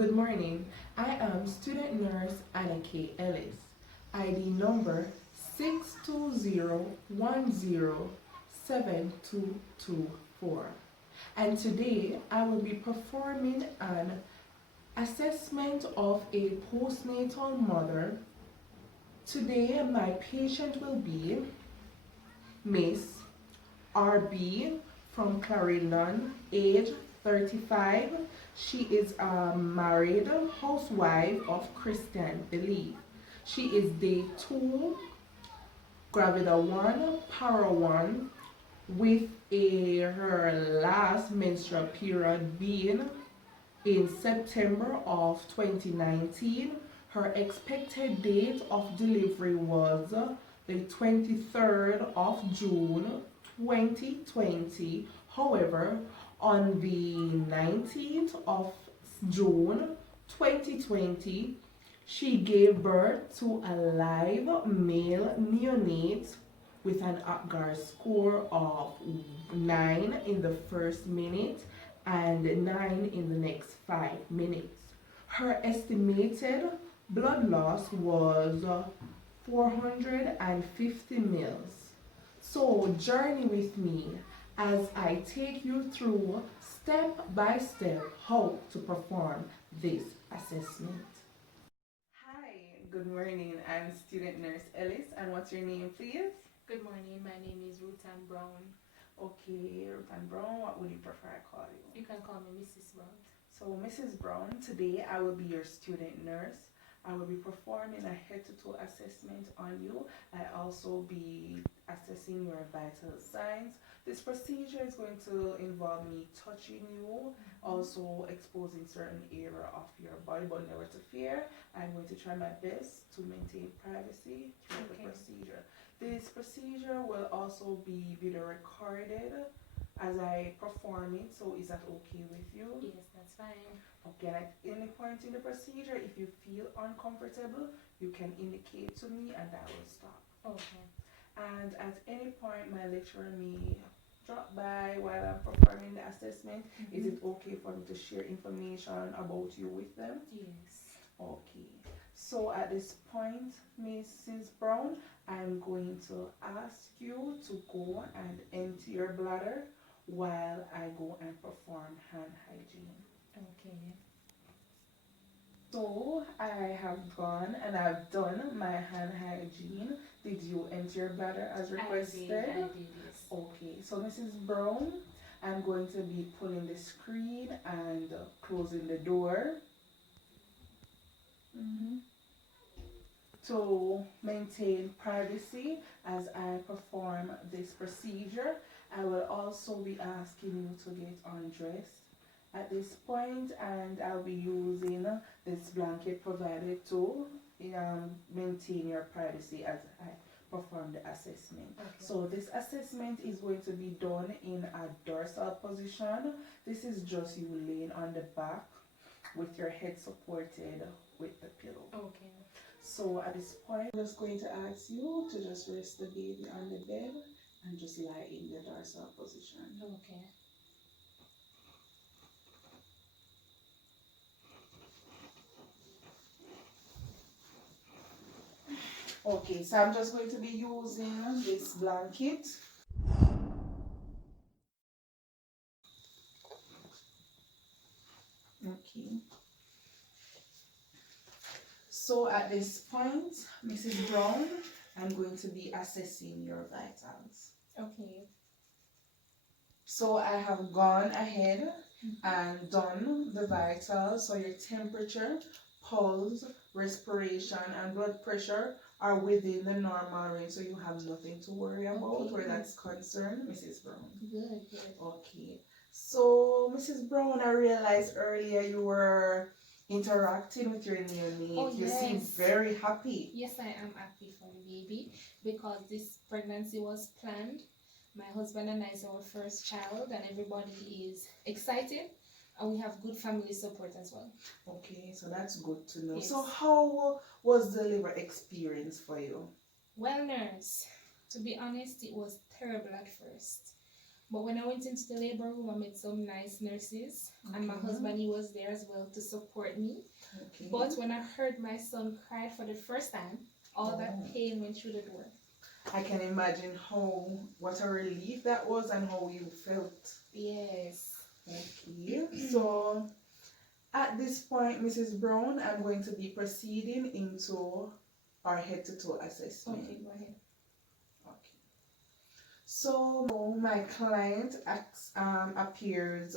Good morning. I am student nurse Anna-kaye Ellis. ID number 620107224. And today I will be performing an assessment of a postnatal mother. Today my patient will be Miss RB from Clarendon, age 35. She is a married housewife of Christian belief. She is day 2, gravida 1, para 1, with her last menstrual period being in September of 2019. Her expected date of delivery was the 23rd of June 2020. However, on the 19th of June 2020, she gave birth to a live male neonate with an Apgar score of 9 in the first minute and 9 in the next 5 minutes. Her estimated blood loss was 450 mils. So journey with me as I take you through step by step how to perform this assessment. Hi, good morning. I'm student nurse Ellis, and what's your name, please? Good morning, my name is Ruth Ann Brown. Okay, Ruth Ann Brown, what would you prefer I call you? You can call me Mrs. Brown. So, Mrs. Brown, today I will be your student nurse. I will be performing a head-to-toe assessment on you. I also be assessing your vital signs. This procedure is going to involve me touching you, also exposing certain area of your body, but never to fear. I'm going to try my best to maintain privacy through the procedure. This procedure will also be video recorded as I perform it, so is that okay with you? Yes, that's fine. Okay, at any point in the procedure, if you feel uncomfortable, you can indicate to me and I will stop. Okay. And at any point, my lecturer may drop by while I'm performing the assessment. Is it okay for me to share information about you with them? Yes. Okay. So at this point, Mrs. Brown, I'm going to ask you to go and empty your bladder while I go and perform hand hygiene. Okay. So I have gone and I've done my hand hygiene. Did you empty your bladder as requested? I did, yes. Okay, so Mrs. Brown, I'm going to be pulling the screen and closing the door. To maintain privacy as I perform this procedure, I will also be asking you to get undressed at this point, and I'll be using this blanket provided to maintain your privacy as I perform the assessment. Okay. So this assessment is going to be done in a dorsal position. This is just you laying on the back with your head supported with the pillow. Okay. So at this point, I'm just going to ask you to just rest the baby on the bed and just lie in the dorsal position. Okay. Okay, so I'm just going to be using this blanket. Okay. So at this point, Mrs. Brown, I'm going to be assessing your vitals. Okay. So I have gone ahead and done the vitals. So your temperature, pulse, respiration, and blood pressure are within the normal range. So you have nothing to worry about where that's concerned, Mrs. Brown. Good, good. Okay. So, Mrs. Brown, I realized earlier you were interacting with your neonate. Oh, you yes. seem very happy. Yes, I am happy for the baby because this pregnancy was planned. My husband and I is our first child, and everybody is excited, and we have good family support as well. Okay, so that's good to know. Yes. So, how was the labor experience for you? Well, nurse, to be honest, it was terrible at first. But when I went into the labor room, I met some nice nurses, and my husband, he was there as well to support me. Okay. But when I heard my son cry for the first time, all that pain went through the door. I can imagine what a relief that was and how you felt. Yes. Okay. So at this point, Mrs. Brown, I'm going to be proceeding into our head to toe assessment. Okay, go ahead. Okay. So my client appears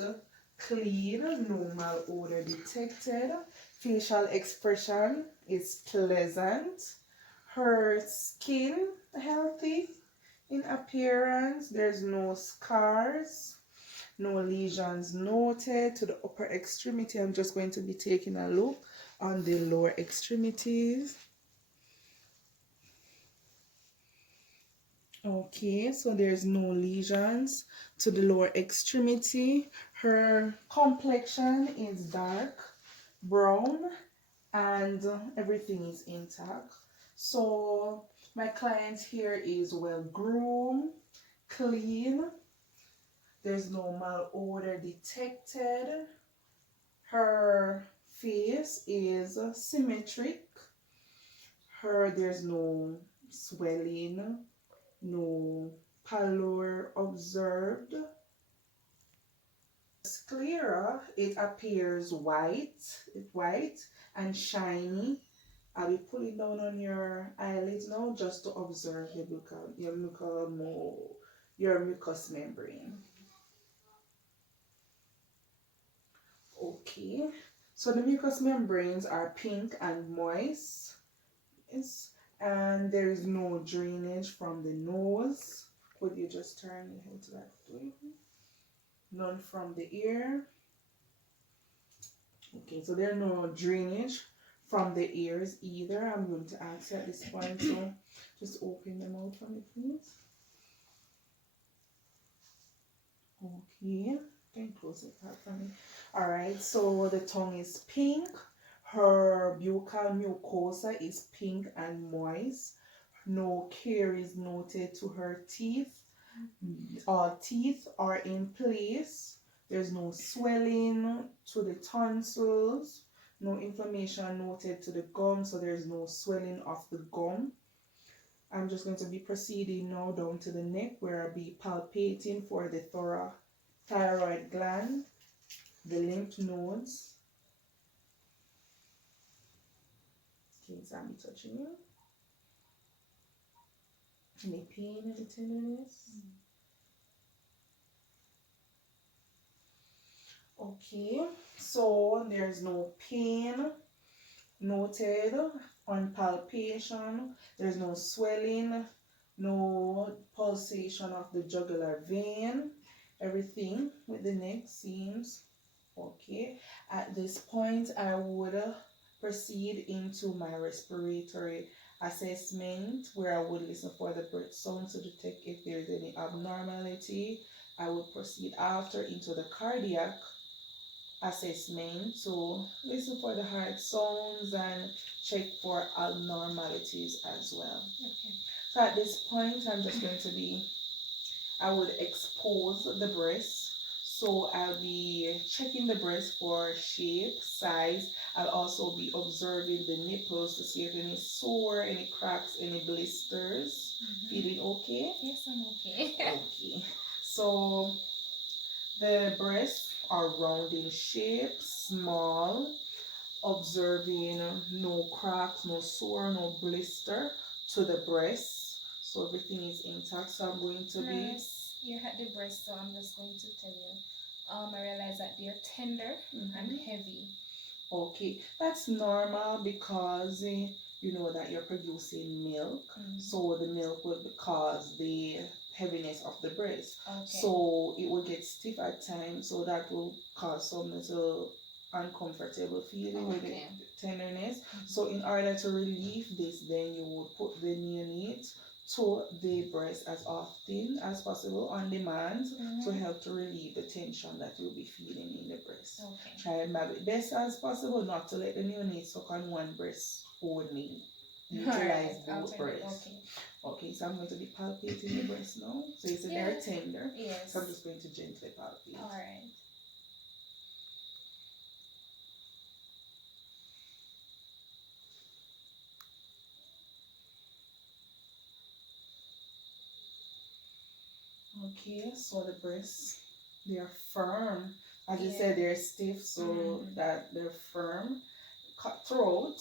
clean, no malodor detected. Facial expression is pleasant. Her skin healthy in appearance. There's no scars, no lesions noted to the upper extremity. I'm just going to be taking a look on the lower extremities. Okay, so there's no lesions to the lower extremity. Her complexion is dark brown and everything is intact. So my client here is well groomed, clean. There's no malodor detected. Her face is symmetric. There's no swelling, no pallor observed. Sclera, it appears white and shiny. I'll be pulling down on your eyelids now just to observe your mucous membrane. Okay, so the mucous membranes are pink and moist. Yes, and there is no drainage from the nose. Could you just turn your head to that way? None from the ear. Okay, so there's no drainage from the ears either. I'm going to ask you at this point, so just open them out for me, please. Okay, can you close it out for me? All right, so the tongue is pink. Her buccal mucosa is pink and moist. No caries noted to her teeth. All teeth are in place. There's no swelling to the tonsils. No inflammation noted to the gum, so there's no swelling of the gum. I'm just going to be proceeding now down to the neck, where I'll be palpating for the thyroid gland, the lymph nodes. Okay, so I'll be touching you. Any pain, any tenderness? Okay, so there's no pain noted on palpation. There's no swelling, no pulsation of the jugular vein. Everything with the neck seems okay. At this point, I would proceed into my respiratory assessment, where I would listen for the breath sound to detect if there's any abnormality. I will proceed after into the cardiac assessment to listen for the heart sounds and check for abnormalities as well. Okay. So at this point, I would expose the breast. So I'll be checking the breast for shape, size. I'll also be observing the nipples to see if any sore, any cracks, any blisters. Feeling okay? Yes, I'm okay. Okay. So the breasts are round in shape, small, observing no cracks, no sore, no blister to the breast. So everything is intact. So I'm going to be... You had the breast, so I'm just going to tell you. I realize that they're tender and heavy. Okay, that's normal because you know that you're producing milk. So the milk will cause the heaviness of the breast. Okay. So it will get stiff at times, so that will cause some little uncomfortable feeling with the tenderness. So in order to relieve this, then you would put the neonate to the breast as often as possible on demand to help to relieve the tension that you'll be feeling in the breast. Okay. Try and have it best as possible not to let the neonate suck on one breast only. utilize Alright, both breasts. okay. Okay, so I'm going to be palpating the breast now. So you said they're tender. Yes. So I'm just going to gently palpate. Alright. Okay, so the breasts, they're firm. As you said, they're stiff, so that they're firm. Cut throat.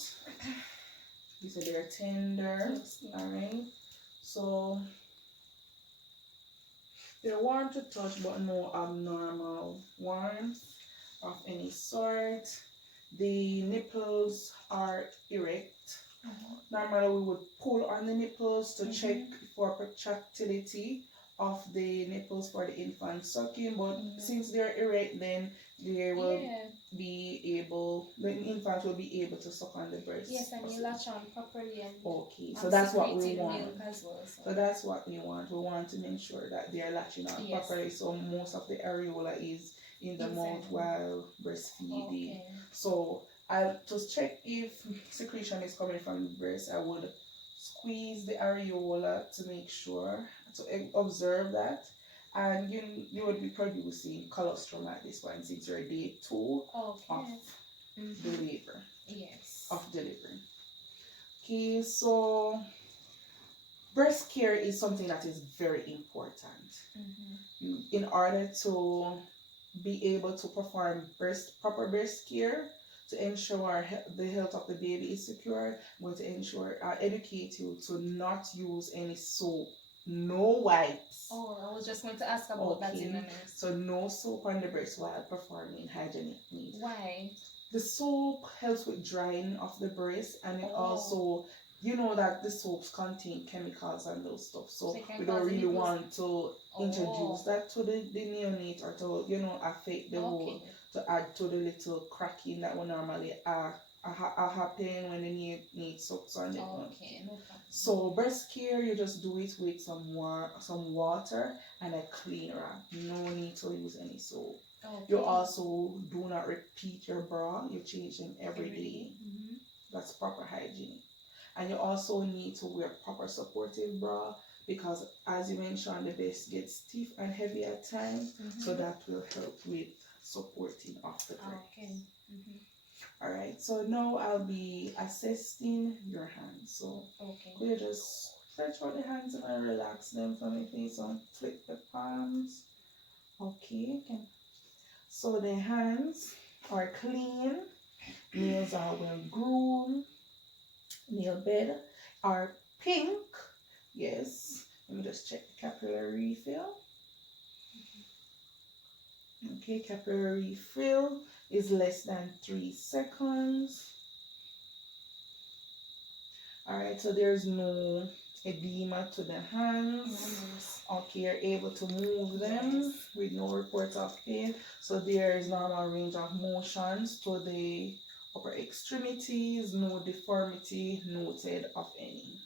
You said they're tender. Alright. So they're warm to touch, but no abnormal warmth of any sort. The nipples are erect. Normally, we would pull on the nipples to check for contractility of the nipples for the infant sucking, but since they're erect, then they will be able, the infant will be able to suck on the breast. Yes, and you latch on properly. And okay, so that's what we want. Milk as well, so that's what we want. We want to make sure that they are latching on properly, so most of the areola is in the mouth while breastfeeding. So I'll just check if secretion is coming from the breast. I would squeeze the areola to make sure, to observe that. And you would be producing colostrum at this point since you're day 2 of delivery. Yes. Of delivery. Okay, so breast care is something that is very important. In order to be able to perform proper breast care, to ensure the health of the baby is secure, I'm going to educate you to not use any soap, no wipes. Oh, I was just going to ask about that in a minute. So no soap on the breast while performing hygienic needs. Why? The soap helps with drying of the breast, and it also, you know that the soaps contain chemicals and those stuff, so we don't really want to introduce that to the neonate, or to affect the whole, to add to the little cracking that will normally happen when the neonate sucks on it. So breast care, you just do it with some water and a clean wrap. No need to use any soap. You also do not repeat your bra. You change them every day. That's proper hygiene. And you also need to wear proper supportive bra, because as you mentioned, the breast gets stiff and heavy at times, so that will help with supporting of the breast. Alright, so now I'll be assessing your hands. So could you just stretch out the hands and relax them for me, please, and flip the palms. Okay. So the hands are clean, nails are well groomed, nail bed are pink. Yes. Let me just check the capillary refill. Okay, capillary refill is less than 3 seconds. Alright, so there's no edema to the hands. Okay, you're able to move them with no report of pain. So there is normal range of motions to the upper extremities, no deformity noted of any.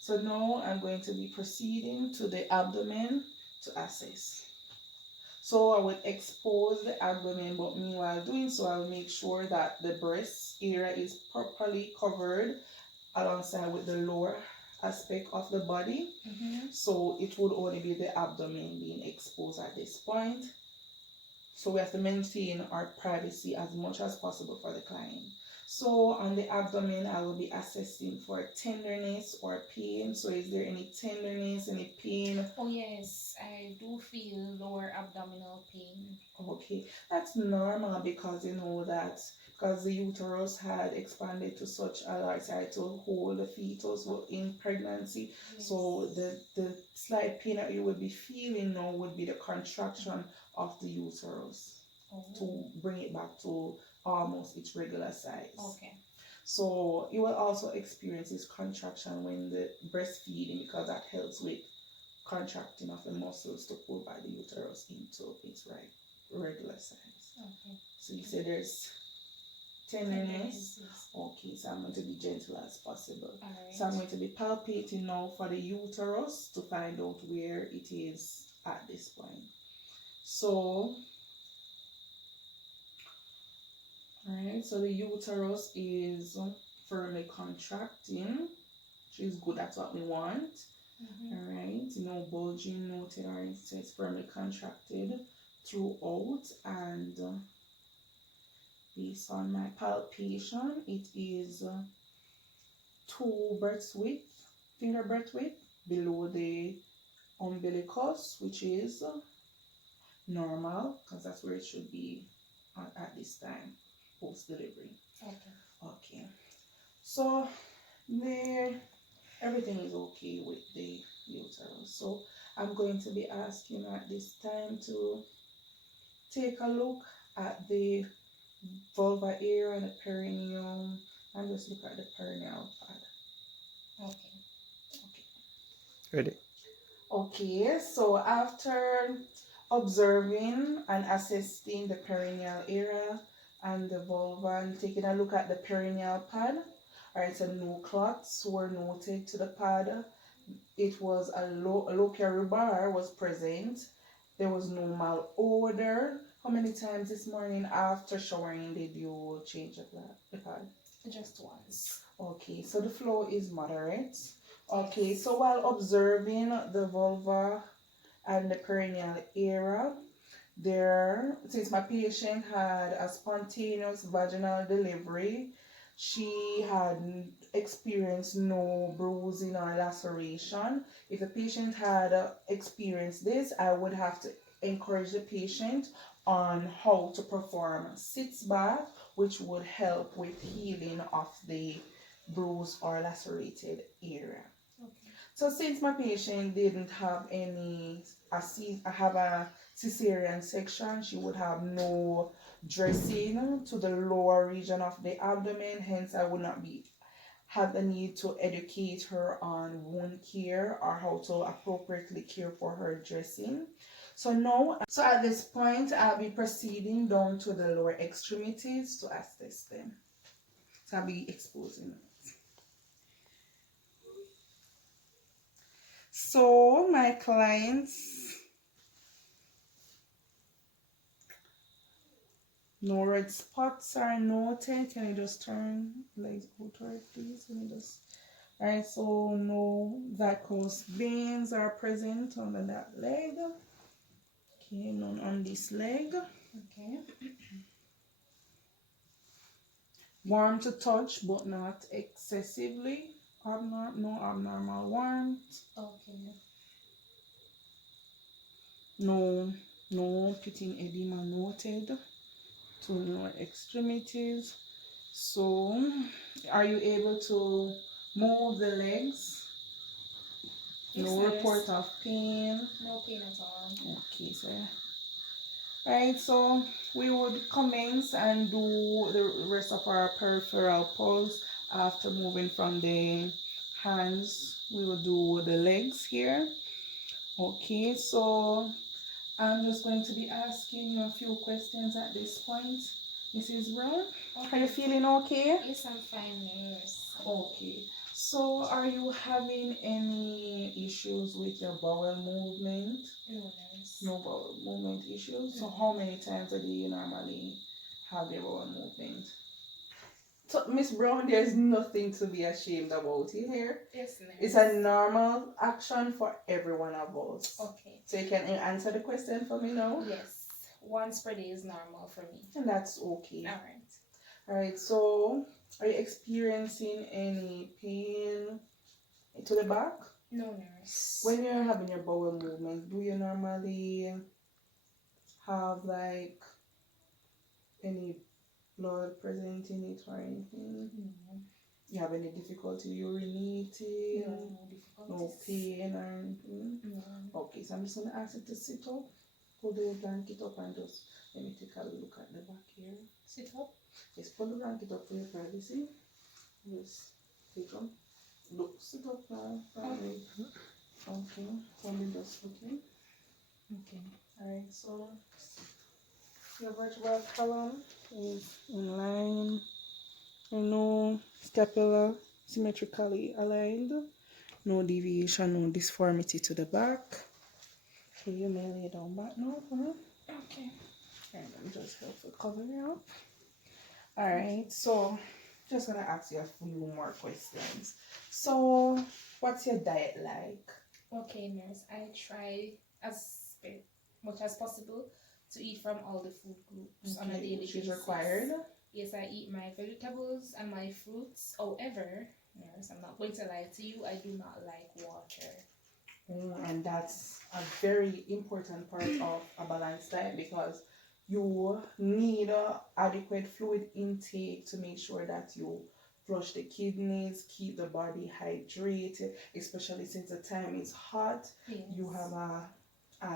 So now I'm going to be proceeding to the abdomen to assess. So I will expose the abdomen, but meanwhile doing so, I'll make sure that the breast area is properly covered alongside with the lower aspect of the body. So it would only be the abdomen being exposed at this point. So we have to maintain our privacy as much as possible for the client. So on the abdomen, I will be assessing for tenderness or pain. So is there any tenderness, any pain? Oh yes, I do feel lower abdominal pain. Okay, that's normal, because you know that because the uterus had expanded to such a large size to hold the fetus in pregnancy. So the slight pain that you would be feeling now would be the contraction of the uterus to bring it back to almost its regular size. So you will also experience this contraction when the breastfeeding, because that helps with contracting of the muscles to pull back the uterus into its regular size. So you say there's tenderness. Okay, so I'm going to be gentle as possible. So I'm going to be palpating now for the uterus to find out where it is at this point. So alright, so the uterus is firmly contracting, which is good. That's what we want. All right, no bulging noted or anything. So it's firmly contracted throughout, and based on my palpation, it is 2 breaths width, finger breadth width below the umbilicus, which is normal because that's where it should be at this time post delivery. Okay, so everything is okay with the uterus. So I'm going to be asking at this time to take a look at the vulva area and the perineum, and just look at the perineal pad. Okay. Ready? Okay, so after observing and assessing the perineal area and the vulva and taking a look at the perineal pad, alright, so no clots were noted to the pad. It was a low bar was present. There was no malodor. How many times this morning after showering did you change the pad? Just once. Okay, so the flow is moderate. Okay, so while observing the vulva and the perineal area, since my patient had a spontaneous vaginal delivery, she had experienced no bruising or laceration. If the patient had experienced this, I would have to encourage the patient on how to perform sitz bath, which would help with healing of the bruised or lacerated area. So since my patient didn't have have a cesarean section, she would have no dressing to the lower region of the abdomen. Hence, I would not have the need to educate her on wound care or how to appropriately care for her dressing. So at this point, I'll be proceeding down to the lower extremities to assess them. So I'll be exposing them. So my clients, no red spots are noted. Can you just turn legs outward, please? Alright, so no varicose veins are present on that leg. Okay, none on this leg. Okay. Warm to touch, but not excessively. No abnormal warmth. Okay. No pitting edema noted to lower extremities. So, are you able to move the legs? Yes, No report of pain. No pain at all. Okay, so right, so we would commence and do the rest of our peripheral pulse after moving from the hands. We will do the legs here. Okay, so I'm just going to be asking you a few questions at this point. Mrs. Brown, Okay. are you feeling okay? Yes, I'm fine, nurse. Okay. So, are you having any issues with your bowel movement? No, nurse. No bowel movement issues? So, how many times a day you normally have your bowel movement? So, Miss Brown, there's nothing to be ashamed about here. Yes, nurse. It's a normal action for every one of us. Okay. So, you can answer the question for me now? Yes. Once per day is normal for me. And that's okay. Alright. Alright, so are you experiencing any pain to the back? No, nurse. When you're having your bowel movement, do you normally have like any blood present in it or anything? No. You have any difficulty urinating? No difficulties. No pain or anything? No. Okay, so I'm just gonna ask you to sit up, pull the blanket up, and just let me take a look at the back here. Sit up. Just pull the blanket up for your privacy. Just take up. Look, sit up now. Okay, only just looking. Okay. Alright, so your vertebral column is in line. No scapula symmetrically aligned. No deviation, no disformity to the back. So you may lay down back now. Okay. And let me just help to cover you up. Alright, so just gonna ask you a few more questions. So, what's your diet like? Okay, nurse. I try much as possible to eat from all the food groups on a daily Which is basis. required. Yes, I eat my vegetables and my fruits. However, nurse, I'm not going to lie to you, I do not like water. And that's a very important part of a balanced diet because you need adequate fluid intake to make sure that you flush the kidneys, keep the body hydrated, especially since the time is hot. Yes. You have a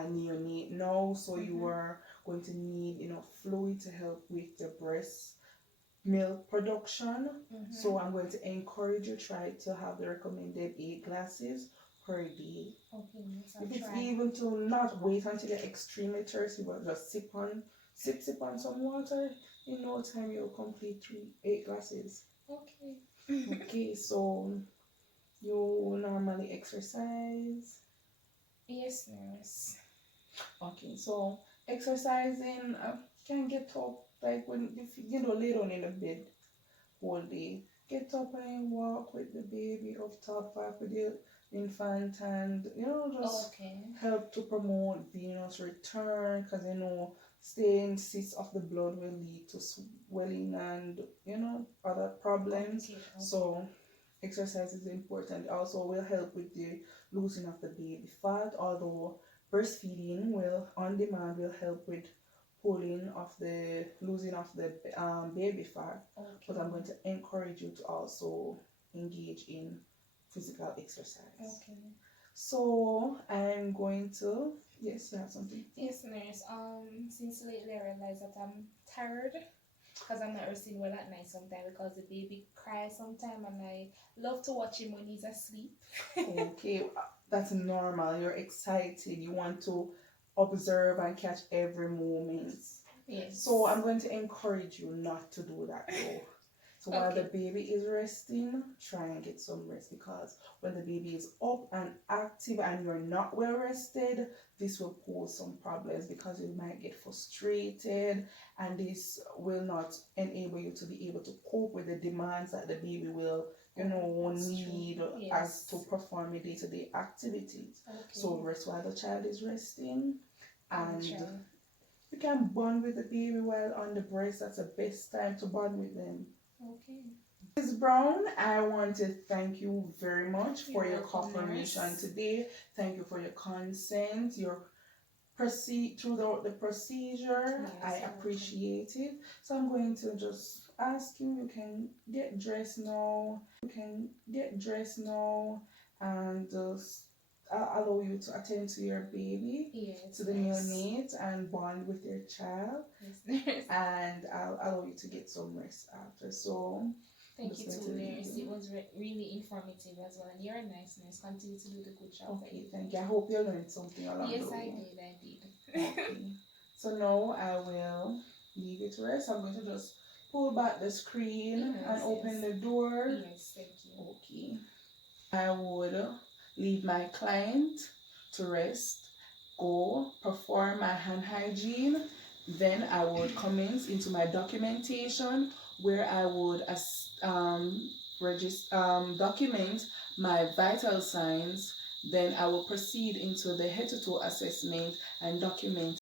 neonate now, so you are going to need enough fluid to help with the breast milk production. So I'm going to encourage you try to have the recommended 8 glasses per day. Okay, yes, I'll If it's try. even to not wait until you're extremely thirsty, but just sip on some water, in no time you'll complete 8 glasses. Okay. Okay, so you normally exercise? Yes, nurse. Okay, so exercising can get up like when if you don't lay down in the bed whole day. Get up and walk with the baby up top up with the infant and just help to promote venous return because staying cysts of the blood will lead to swelling and other problems. Okay. So exercise is important. Also will help with the losing of the baby fat, although breastfeeding will on demand will help with pulling of the losing of the baby fat. But I'm going to encourage you to also engage in physical exercise. Okay. So I'm going to yes, you have something? Yes, nurse. Since lately I realized that I'm tired because I'm not resting well at night sometimes because the baby cries sometimes and I love to watch him when he's asleep. Okay, that's normal. You're excited. You want to observe and catch every moment. Yes. So I'm going to encourage you not to do that though. So while the baby is resting, try and get some rest because when the baby is up and active and you're not well rested, this will pose some problems because you might get frustrated and this will not enable you to be able to cope with the demands that the baby will need as to perform your day-to-day activities. So rest while the child is resting and you can bond with the baby while on the breast. That's the best time to bond with them. Okay. Ms. Brown, I want to thank you very much for your cooperation today. Thank you for your consent, your throughout the procedure. Yes, I appreciate it. So I'm going to just ask you can get dressed now. And just allow you to attend to your baby, to the neonate, and bond with your child. Yes. And I'll allow you to get some rest after. So thank you too, nurse. It was really informative as well, and you're a nice nurse. Continue to do the good job. Okay, thank you. I hope you learned something along the way. Yes, I did. Okay. So now I will leave it to rest. I'm going to just pull back the screen and open the door. Yes, thank you. Okay. I would leave my client to rest, go perform my hand hygiene. Then I would commence into my documentation where I would document my vital signs. Then I will proceed into the head to toe assessment and document